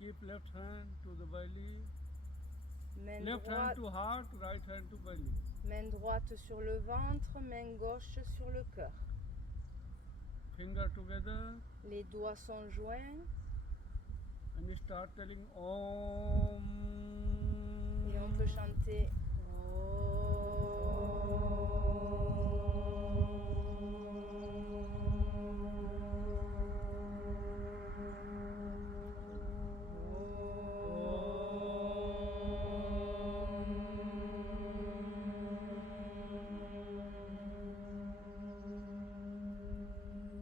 Keep left hand to the belly. Main Left hand droite, to heart, right hand to belly. main droite sur le ventre, main gauche sur le cœur. Finger together Les doigts sont joints and start telling Om.